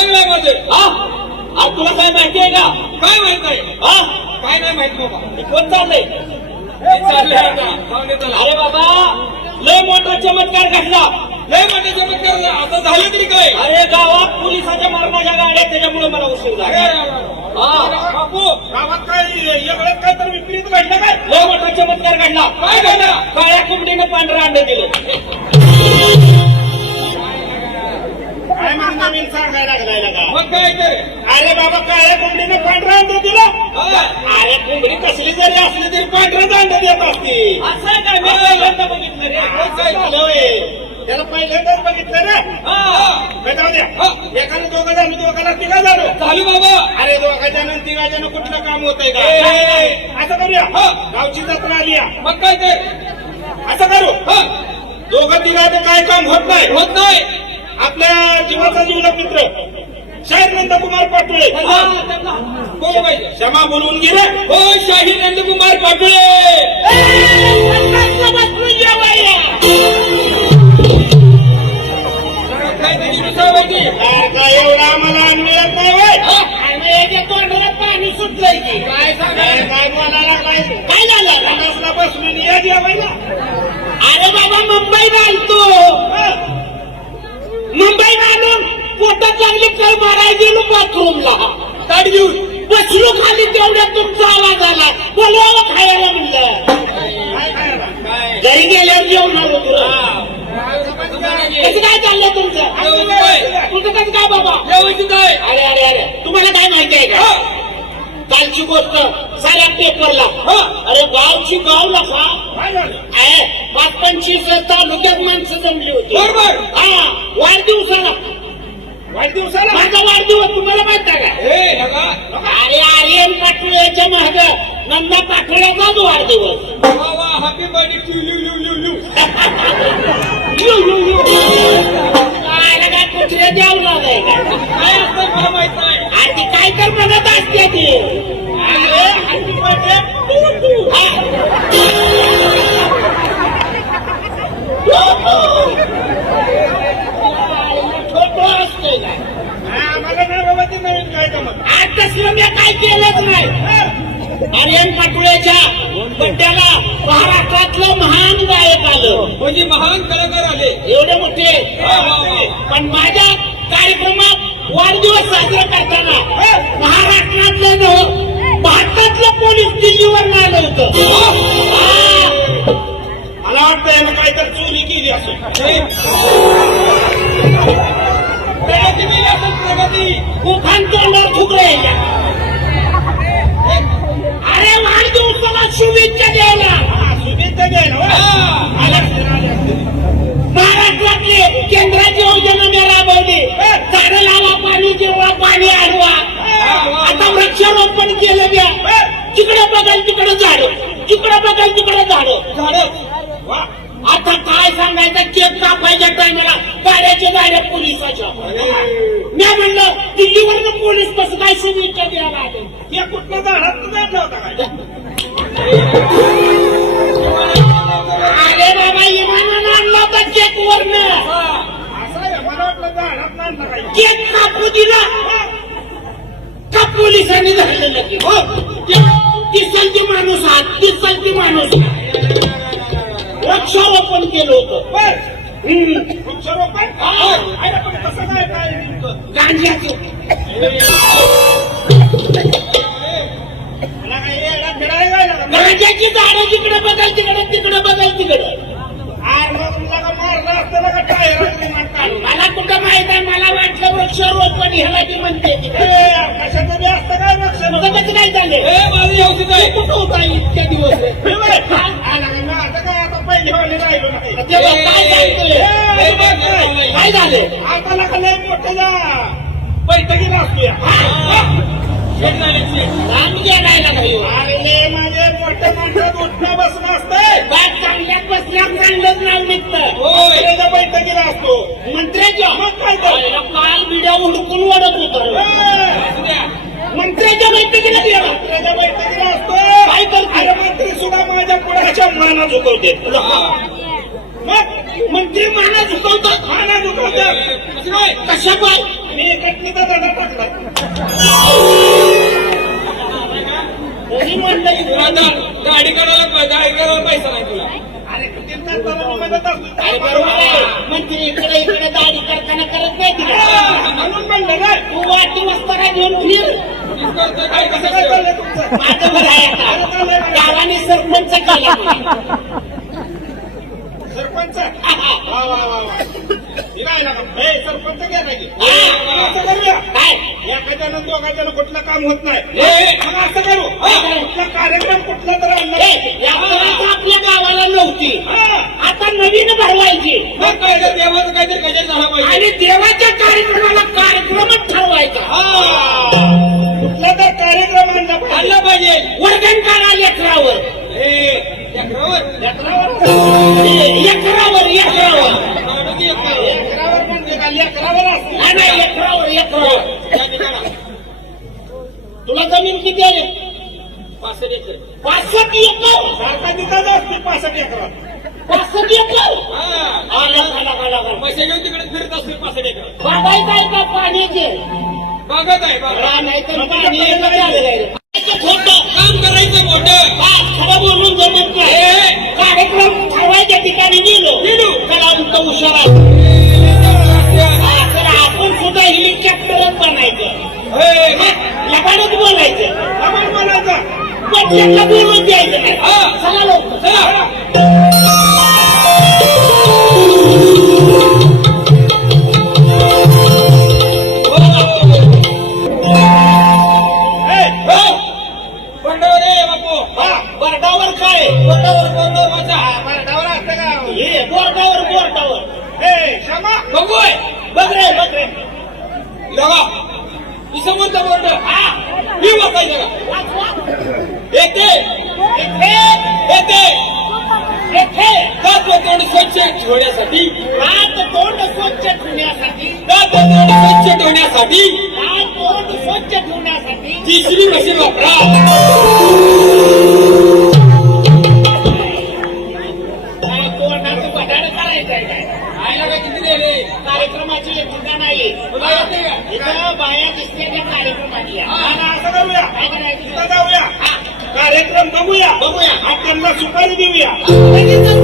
चांगला माझे आज तुला काय माहिती आहे का? काय माहित आहे? काय नाही माहित बाबा. कोण चाललंय? चाललंय आता पाहुणे चला. अरे बाबा, लय मोठा चमत्कार घडला. लय मोठे चमत्कार झाले. आता झालं तरी काय? अरे गावात पोलिसाच्या मरणाच्या गाड्या, त्याच्यामुळे मला उशीर झाला. बापू गावात काय वेगळं काय तर विपरीत घडलं काय? लय मोठा चमत्कार घडला. काय घडला? काळ्या कोंबडीनं पांढरं अंड दिलं. काय म्हणून नवीन सांगायला लागलाय का? मग काय तर अरे बाबा, काळ्या कोंबडीनं पांढरा अंड दिलं. हा. अरे कोंबडी कसली जरी असली तरी पांढरंच अंड देत असते. असं आहे काय? मी पहिल्यांदा बघितलं रे. काय झालं होय? त्याला पहिल्यांदाच बघितलं ना. जाऊ द्या. एकानं दोघं झालं, दोघांना तिघा झालो. चालू बाबा. अरे दोघांच्यानं तिघाच्यानं कुठलं काम होतंय का? असं करूया. गावची जत्रा आली या. मग काय तर असं करू. दोघं तिघाचं काय काम होत नाही. होत नाही. आपल्या जीवाचा जीवलग मित्र शाहीर नंदकुमार पाटोळे बोल पाहिजे. क्षमा बोलवून गेले. हो शाहीर नंदकुमार पाटोळे. काय त्याची रुसावटी? काय एवढा आम्हाला मिळत नाही होय. तोंडाला पाणी सुटलंय की काय सांगाय? काय बोलायला लागलाय? काय झालं? रमेशला बसवून या जेवायला. अरे बाबा, मुंबईला आलतो. मुंबईला आणून पोटात चांगली कर मारायला गेलो बाथरूमला. ताट घेऊन बसलो खाली, तेवढ्यात तुमचा आवाज आला. बोलवावं खायला म्हणलं. काय खायला? काय घरी गेल्यावर जेवणार होतो. कसं काय चाललंय तुमचं? तुमचं कसं काय बाबा? व्यवस्थित आहे. अरे अरे अरे, तुम्हाला काय माहिती आहे का? कालची गोष्ट साऱ्या पेपरला. अरे गावची गाव नका. काय झालं? 25 तालुक्यात माणसं जमली होती. बरोबर. वाढदिवसाला. वाढदिवसाला माझा वाढदिवस तुम्हाला माहित आहे का? हे नका. अरे आर्यन पाटोळेच्या माग नंदा पाटोळ्याचाच वाढदिवस. बाबा happy birthday to you you you you. काय कुठल्या द्यावं लागेल का? काय असतं मला माहित नाही. आणि ती काय तर म्हणत असते ती. अरे हॅपी बर्थडे छोटो असते काय? आम्हाला नाही बाबा ते नवीन काय जमत. आज तसलं मी काय केलंच नाही. आर्यन पाटोळेच्या बड्ड्याला महाराष्ट्रातलं महान गायक आलं. म्हणजे महान कलाकार आले. एवढे मोठे. पण माझ्या कार्यक्रमात वाढदिवस साजरा करताना महाराष्ट्रातलं नव्हतं, भारतातलं पोलीस दिल्लीवर आलं होतं. मला वाटतं यानं काहीतरी चोरी केली असेल. प्रगती मिळाली असेल, प्रगती. उखाण तोंडावर थुकलं. अरे वाढदिवसाला शुभेच्छा द्यायला शुभेच्छा द्यायला महाराष्ट्रातले केंद्राची योजना मी राबवली. झाडं लावा, पाणी जिरवा, पाणी आडवा. आता वृक्षारोपण केलं द्या. जिकडे बघाल तिकडे झाडं, जिकडे बघाल तिकडे झाडं. आता काय सांगायचं, केक कापायच्या टायमाला गाड्याच्या गाड्या पोलिसाच्या. मी म्हणलं दिल्लीवरनं पोलीस कसं काय शुभेच्छा द्यायला आले? हे कुठलं झाडात जात नव्हता काय? अरे बाबा, इमानानं आणला होता केक वरनं. असं आहे, मला वाटलं झाडात नाही काय. केक कापू दिला का पोलिसांनी धरलेलं की? दिसल ती माणूस आत, दिसल ती माणूस. वृक्षारोपण केलं होतं. वृक्षारोपण? अरे पण कसं काय काय नेमकं? गांजाचं. मला काय येडा फिरायला जायला का? गांजाची झाडं जिकडे बघाल तिकडे, तिकडे बघाल तिकडे. अरे मग तुला का मारलं असतं ना का टायरात विमान काढून? मला कुठं माहित आहे? मला वाटलं वृक्षारोपण ह्याला ती म्हणते. कशाचं बी असतं काय वृक्षारोपण? कसं काय झालं? हे माझं व्यवस्थित आहे. कुठं होता इतक्या दिवस? माझं काय आता पहिले वाले राहिलो नाही. तेव्हा काय सांगतोय? काय झालं? आता नका लय मोठं जा बैठकीला असतो या. राम गेलायला नाही. अरे माझे मोठ्या माणसात उठणं बसणं असतंय. बाग चांगल्यात बसल्या चांगलंच नाव निघतं. त्याच्या बैठकीला असतो. मंत्र्याच्या मग काय तर? काल बिड्या हुडकून वाढत होत. मंत्र्याच्या बैठकीला गेला. त्याच्या बैठकीला असतो. काय करते? अरे मंत्री सुद्धा माझ्या पुढे ह्याच्या माना झुकवते. मग मंत्री माना झुकवतात. माना झुकवतात. कशा पाय मी कटणीचा दंडा टाकला तरी म्हणलं तुला आता गाडी करायला पैसा नाही तुला. अरे किती मदत असली. अरे बरोबर आहे मंत्री इकडे दाढी करताना करत नाही तिला म्हणून म्हणलं ना तू वाटी वस्ताना घेऊन फिर हीच करतोय काय कसं कसं काय काय चाललंय तुमचं माझं बरं आहे आता गावाने सरपंच केला मला. सरपंच हा, हा. वा वा वा वा हे काय ना हे सरपंच घ्या नाही हा. असं करूया काय एखाद्यानं दोघांच्यानं कुठलं काम होत नाही हे, मग असं करू कुठला कार्यक्रम कुठला तर आणला यात्रा आपल्या गावाला नव्हती हा. आता नवीन भरवायची मग काय ते देवाचं काहीतरी गजर झाला पाहिजे. आणि देवाच्या कार्यक्रमाला कार्यक्रमच ठरवायचा कुठला तर कार्यक्रम आणला पाहिजे आणला पाहिजे. वर्गण काढा लेकरावर हे, लेकरावर. एकरावर काढू दे एकरावर. लेकरावर म्हणजे का लेकरावर असते नाही एकरावर त्याने काढा. तुला जमीन किती आहे 65 एकर. 65 एकर सारखा तिथं असते 65 एकरात 65 एकर हा. आला पैसे घेऊन तिकडे फिरत असतील 65 एकर. बागायचं आहे का पाण्याचे बघत आहे बघा. नाही तर पाणी यायला झालेलं आहे. खोटं काम करायचं मोठं. खरं बोलून जमत नाही कार्यक्रम ठरवायच्या ठिकाणी गेलो त्याला उलट उशारा तर आपण सुद्धा हेलिकॉप्टरच बनायचं हे, लबाडच बोलायचं आम्हाला बोलायचं पण त्यांना बोलून द्यायचं नाही. हा. चला लवकर चला. ए, हो. बंडावर ये बापू. हा. बोर्डावर काय बंडावर वाचा. मराठावर असतं का हे बोर्डावर ए श्यामा बघूय. बघ रे लगा. ही समोरचा बोर्ड. मी वाचायचं का? वाच, वाच. येते येते दात व तोंड स्वच्छ ठेवण्यासाठी हात तोंड स्वच्छ ठेवण्यासाठी दात व तोंड स्वच्छ ठेवण्यासाठी हात तोंड स्वच्छ ठेवण्यासाठी जीसीबी मशीन वापरा. काय तोंडाचं बटाड करायचं आहे काय खायला काय किती दिले? कार्यक्रमाची लेखिका नाही तुला येते का? इथं बाया दिसते त्या कार्यक्रमातली आणि असं करूया काय करायचं तिथं जाऊया कार्यक्रम बघूया बघूया. आपण त्यांना सुपारी देऊया लगेचच